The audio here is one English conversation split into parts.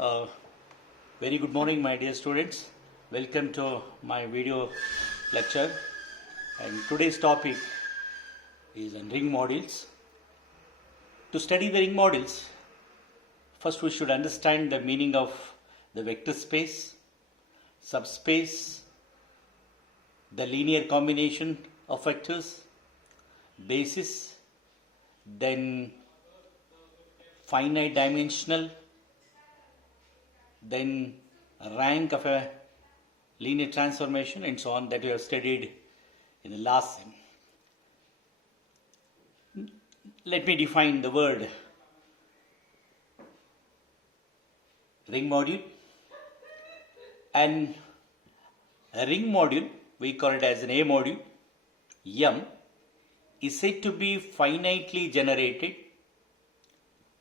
Uh, Very good morning, my dear students. Welcome to my video lecture. And today's topic is on ring modules. To study the ring modules, first we should understand the meaning of the vector space, subspace, the linear combination of vectors, basis, then finite dimensional, then rank of a linear transformation, and so on, that we have studied in the last sem. Let me define the word ring module. And a ring module, we call it as an A module, M, is said to be finitely generated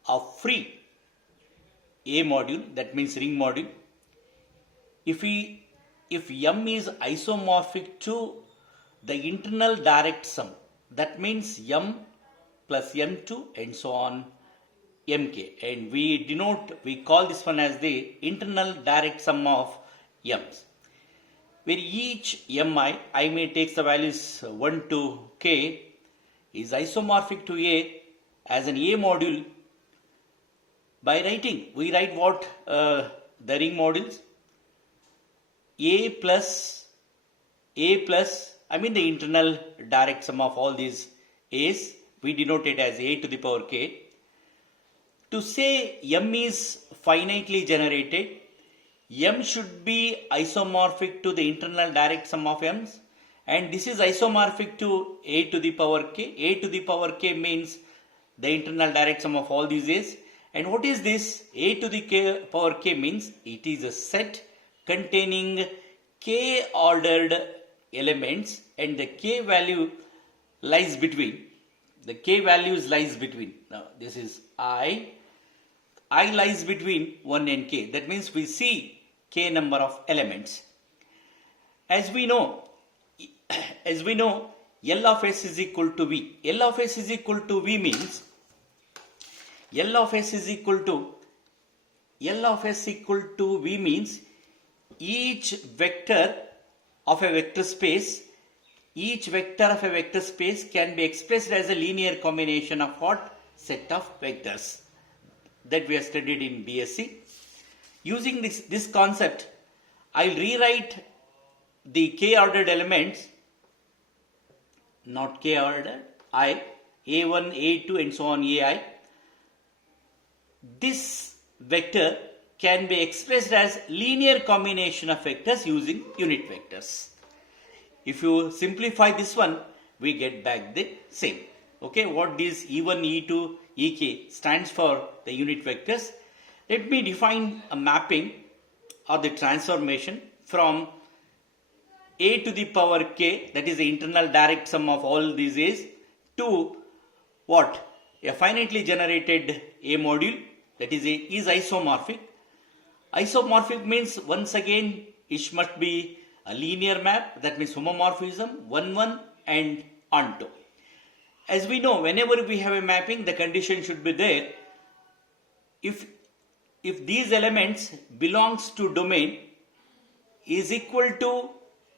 of free A module, that means ring module, if M is isomorphic to the internal direct sum, that means M plus M2 and so on, Mk, and we call this one as the internal direct sum of M's, where each Mi, I may take the values 1 to k, is isomorphic to A as an A module. By writing, we write what the ring modules, A plus, I mean the internal direct sum of all these A's, we denote it as A to the power k. To say M is finitely generated, M should be isomorphic to the internal direct sum of M's, and this is isomorphic to A to the power k. A to the power k means the internal direct sum of all these A's. And what is this? A to the power k means it is a set containing k ordered elements, and the k value lies between. The k values lies between. Now this is I lies between 1 and k. That means we see k number of elements. As we know, L of S is equal to V. L of S is equal to V means L of S equal to V means each vector of a vector space can be expressed as a linear combination of what? Set of vectors that we have studied in BSc. Using this concept, I'll rewrite the k ordered elements, not k ordered, I, A1, A2 and so on, AI. This vector can be expressed as linear combination of vectors using unit vectors. If you simplify this one, we get back the same. Okay, what this E1, E2, Ek stands for the unit vectors. Let me define a mapping or the transformation from A to the power k, that is the internal direct sum of all these A's, to what? A finitely generated A module, that is isomorphic. Isomorphic means once again it must be a linear map, that means homomorphism, 1, 1 and onto. As we know, whenever we have a mapping, the condition should be there. If these elements belongs to domain is equal to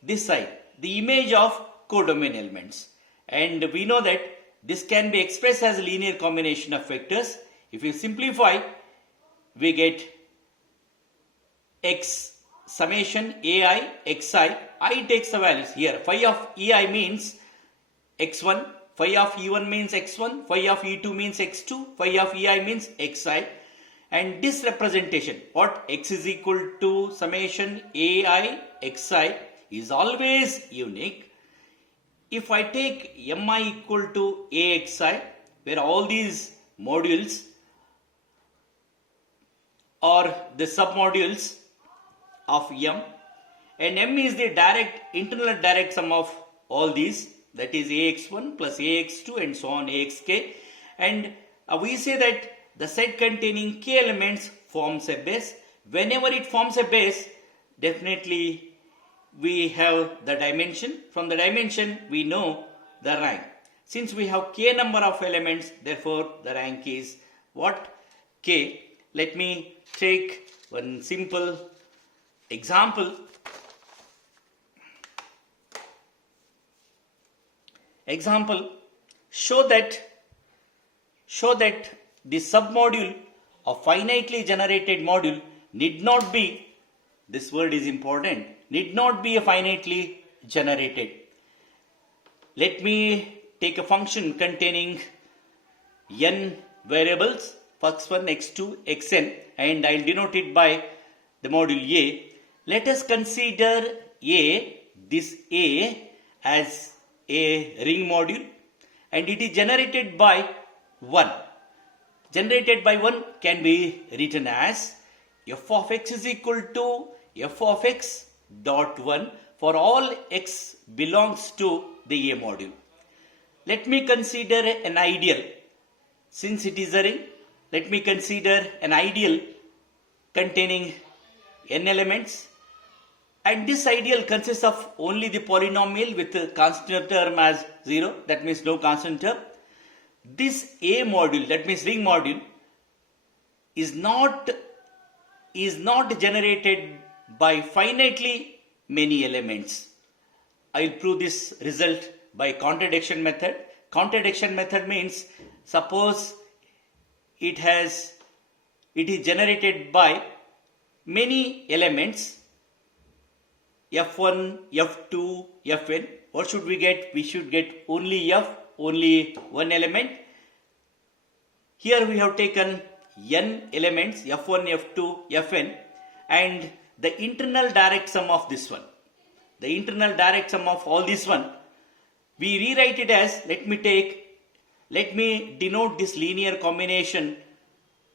this side, the image of codomain elements. And we know that this can be expressed as a linear combination of vectors. If you simplify, we get x summation ai xi. I takes the values here. Phi of ei means x1, phi of e1 means x1, phi of e2 means x2, phi of ei means xi. And this representation, what? X is equal to summation ai xi is always unique. If I take mi equal to axi, where all these modules or the submodules of M, and M is the internal direct sum of all these, that is AX1 plus AX2 and so on AXK, and we say that the set containing k elements forms a base. Whenever it forms a base, definitely we have the dimension. From the dimension we know the rank. Since we have k number of elements, therefore the rank is what? K. Let me take one simple example. Show that the submodule of finitely generated module need not be, this word is important, need not be a finitely generated. Let me take a function containing n variables, first one x2, xn, and I'll denote it by the module A. Let us consider this A as a ring module, and it is generated by 1. Generated by 1 can be written as f of x is equal to f of x dot 1 for all x belongs to the A module. Let me consider an ideal. Since it is a ring, let me consider an ideal containing n elements, and this ideal consists of only the polynomial with the constant term as 0, that means no constant term. This A module, that means ring module, is not generated by finitely many elements. I will prove this result by contradiction method. Contradiction method means, suppose it is generated by many elements, f1, f2, fn. What should we get? We should get only only one element. Here we have taken n elements, f1, f2, fn, and the internal direct sum of this one. The internal direct sum of all this one, we rewrite it as, let me denote this linear combination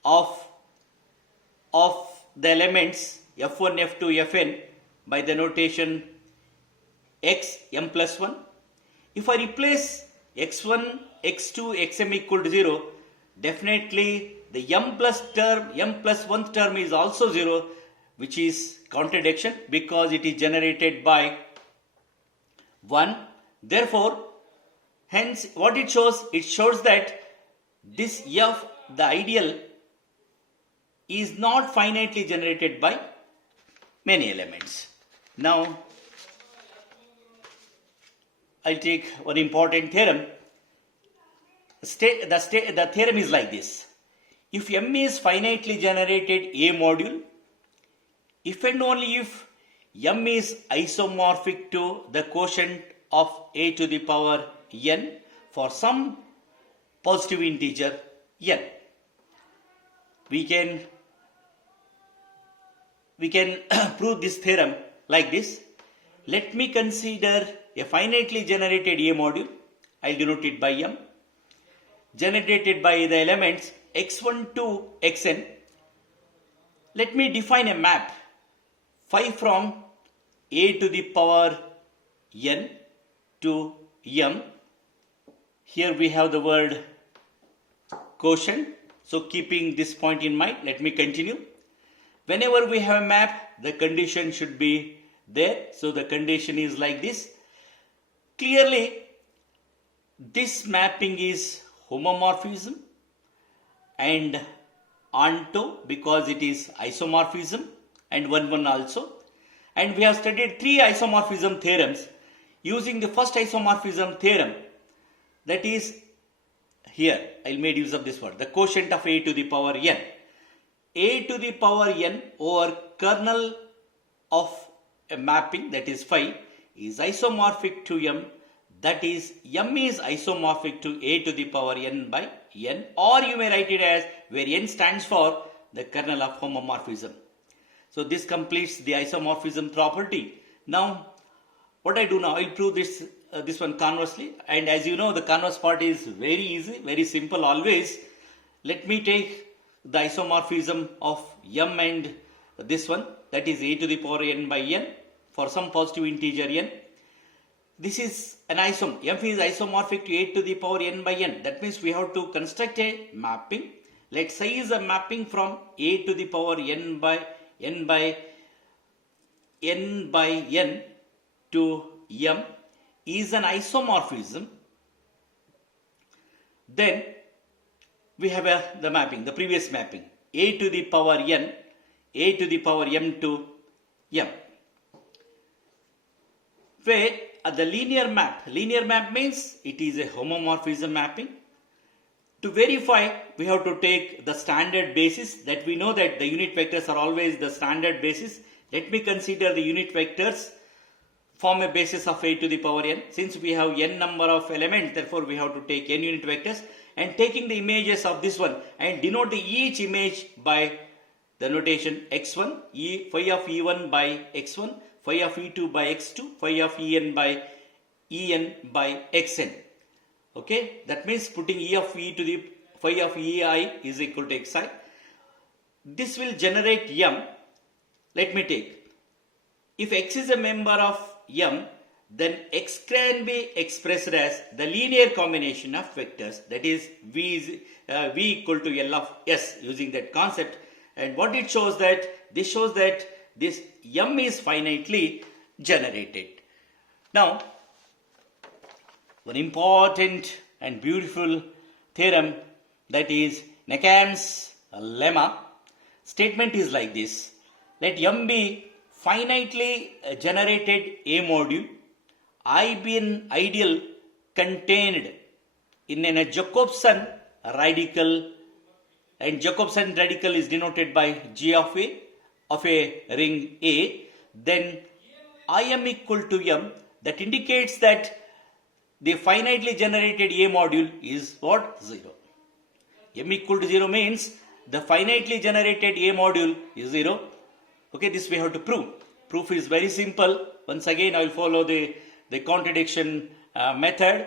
of the elements f1, f2, fn by the notation x m plus 1. If I replace x1, x2, xm equal to 0, definitely the m plus 1th term is also 0, which is contradiction because it is generated by 1. Therefore, hence what it shows? It shows that this f, the ideal, is not finitely generated by many elements. Now, I'll take one important theorem. The theorem is like this. If M is finitely generated A module, if and only if M is isomorphic to the quotient of A to the power n for some positive integer n, we can prove this theorem like this. Let me consider a finitely generated A module. I'll denote it by M, generated by the elements x1 to xn. Let me define a map phi from A to the power n to m. Here we have the word quotient. So keeping this point in mind, let me continue. Whenever we have a map, the condition should be there. So the condition is like this. Clearly, this mapping is homomorphism and onto because it is isomorphism, and 1 also. And we have studied 3 isomorphism theorems. Using the first isomorphism theorem, that is, here I made use of this word, the quotient of A to the power n. A to the power n over kernel of a mapping, that is phi, is isomorphic to m, that is m is isomorphic to A to the power n by n, or you may write it as where n stands for the kernel of homomorphism. So this completes the isomorphism property. Now what I do now, I'll prove this one conversely, and as you know, the converse part is very easy, very simple always. Let me take the isomorphism of m and this one, that is A to the power n by n for some positive integer n. This is an m is isomorphic to A to the power n by n. That means we have to construct a mapping. Let's say is a mapping from A to the power n by n to m is an isomorphism. Then we have the mapping, the previous mapping. A to the power n a to the power m to m. Where the linear map means it is a homomorphism mapping. To verify, we have to take the standard basis, that we know that the unit vectors are always the standard basis. Let me consider the unit vectors form a basis of a to the power n. Since we have n number of elements, therefore we have to take n unit vectors, and taking the images of this one and denote each image by the notation x1, phi of e1 by x1, phi of e2 by x2, phi of en by xn. Okay, that means putting e of e to the phi of ei is equal to xi. This will generate m. Let me take, if x is a member of m, then x can be expressed as the linear combination of vectors, that is v equal to L of s, using that concept. And what it shows that, this shows that this m is finitely generated. Now, one important and beautiful theorem, that is Necam's lemma. Statement is like this: let m be finitely generated A module, I be an ideal contained in a Jacobson radical, and Jacobson radical is denoted by G of a ring A. Then I am equal to m. That indicates that the finitely generated A module is what? 0. M equal to 0 means the finitely generated A module is 0. Okay, this we have to prove. Proof is very simple. Once again, I will follow the contradiction method.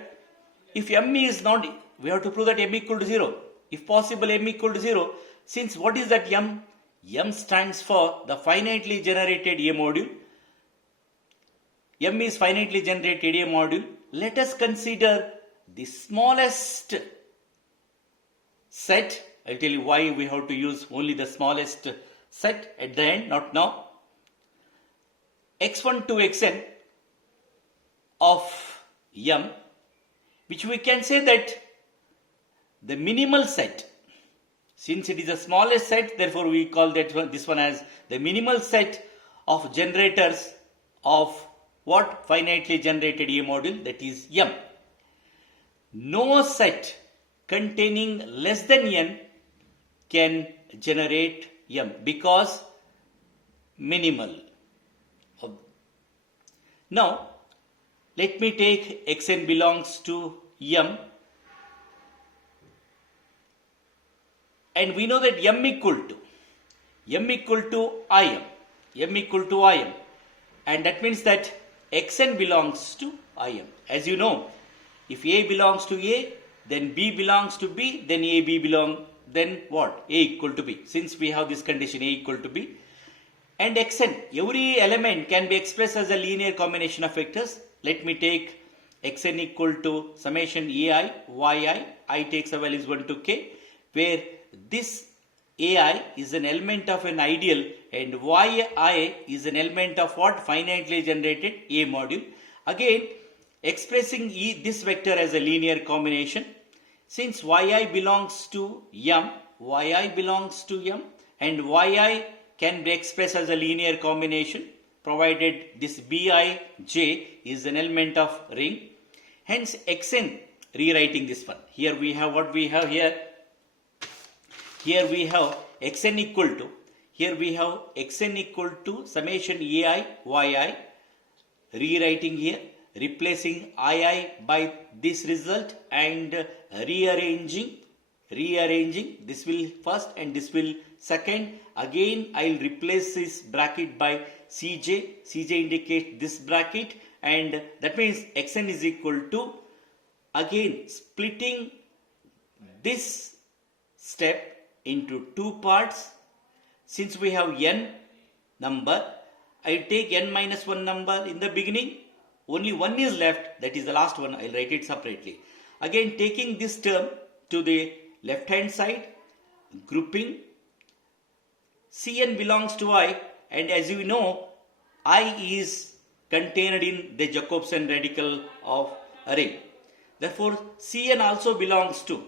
If m is not, we have to prove that m equal to 0. If possible, m equal to 0. Since what is that m? M stands for the finitely generated A module. M is finitely generated A module. Let us consider the smallest set. I will tell you why we have to use only the smallest set at the end, not now. x1 to xn of m, which we can say that the minimal set. Since it is the smallest set, therefore we call this one as the minimal set of generators of what? Finitely generated A module, that is m. No set containing less than n can generate m because minimal. Now, let me take xn belongs to m, and we know that m equal to im, m equal to im, and that means that xn belongs to im. As you know, if A belongs to A, then B belongs to B, then AB then what? A equal to B. Since we have this condition A equal to B, and xn, every element can be expressed as a linear combination of vectors. Let me take xn equal to summation ai, yi, I takes a values 1 to k, where this ai is an element of an ideal and yi is an element of what? Finitely generated A module. Again, expressing this vector as a linear combination. Since yi belongs to m, and yi can be expressed as a linear combination provided this bij is an element of ring. Hence xn, rewriting this one. Here we have what we have here. Here we have xn equal to, summation ai, yi, rewriting here, replacing ii by this result and rearranging. This will first and this will second. Again, I will replace this bracket by cj. Cj indicates this bracket, and that means xn is equal to, again splitting this step into two parts. Since we have n number, I will take n minus 1 number in the beginning. Only one is left, that is the last one. I will write it separately. Again, taking this term to the left hand side, grouping. Cn belongs to I, and as you know, I is contained in the Jacobson radical of a ring. Therefore, Cn also belongs to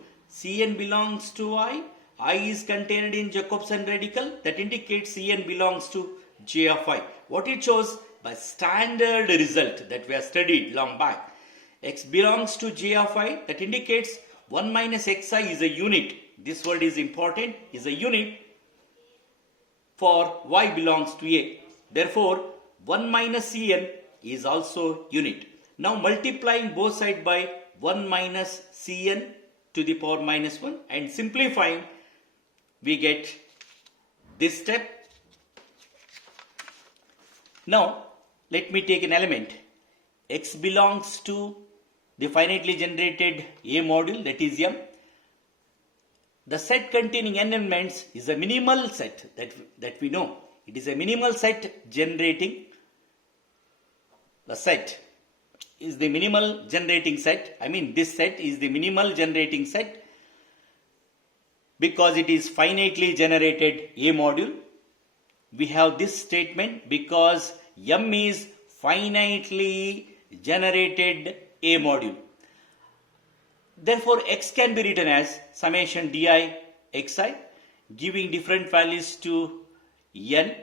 I. I is contained in Jacobson radical, that indicates En belongs to J of I. What it shows? By standard result that we have studied long back. X belongs to J of I, that indicates 1 minus xi is a unit. This word is important, is a unit for y belongs to A. Therefore, 1 minus Cn is also unit. Now multiplying both sides by 1 minus Cn to the power minus 1 and simplifying, we get this step. Now let me take an element. X belongs to the finitely generated A module, that is M. The set containing n elements is a minimal set that we know. It is a minimal set generating. The set is the minimal generating set. I mean, this set is the minimal generating set because it is finitely generated A module. We have this statement because M is finitely generated A module. Therefore, x can be written as summation di xi, giving different values to n.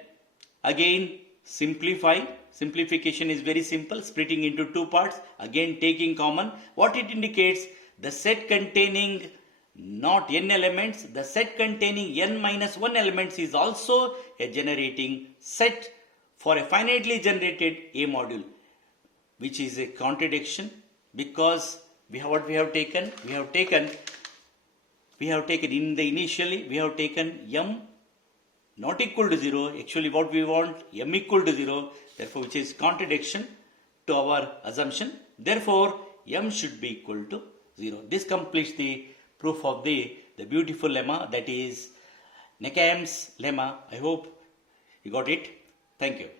Again, simplification is very simple, splitting into two parts, again taking common. What it indicates? The set containing not n elements, the set containing n minus 1 elements is also a generating set for a finitely generated A module, which is a contradiction because we have taken m not equal to 0. Actually what we want, m equal to 0, therefore which is contradiction to our assumption. Therefore m should be equal to 0. This completes the proof of the beautiful lemma, that is Necam's lemma. I hope you got it. Thank you.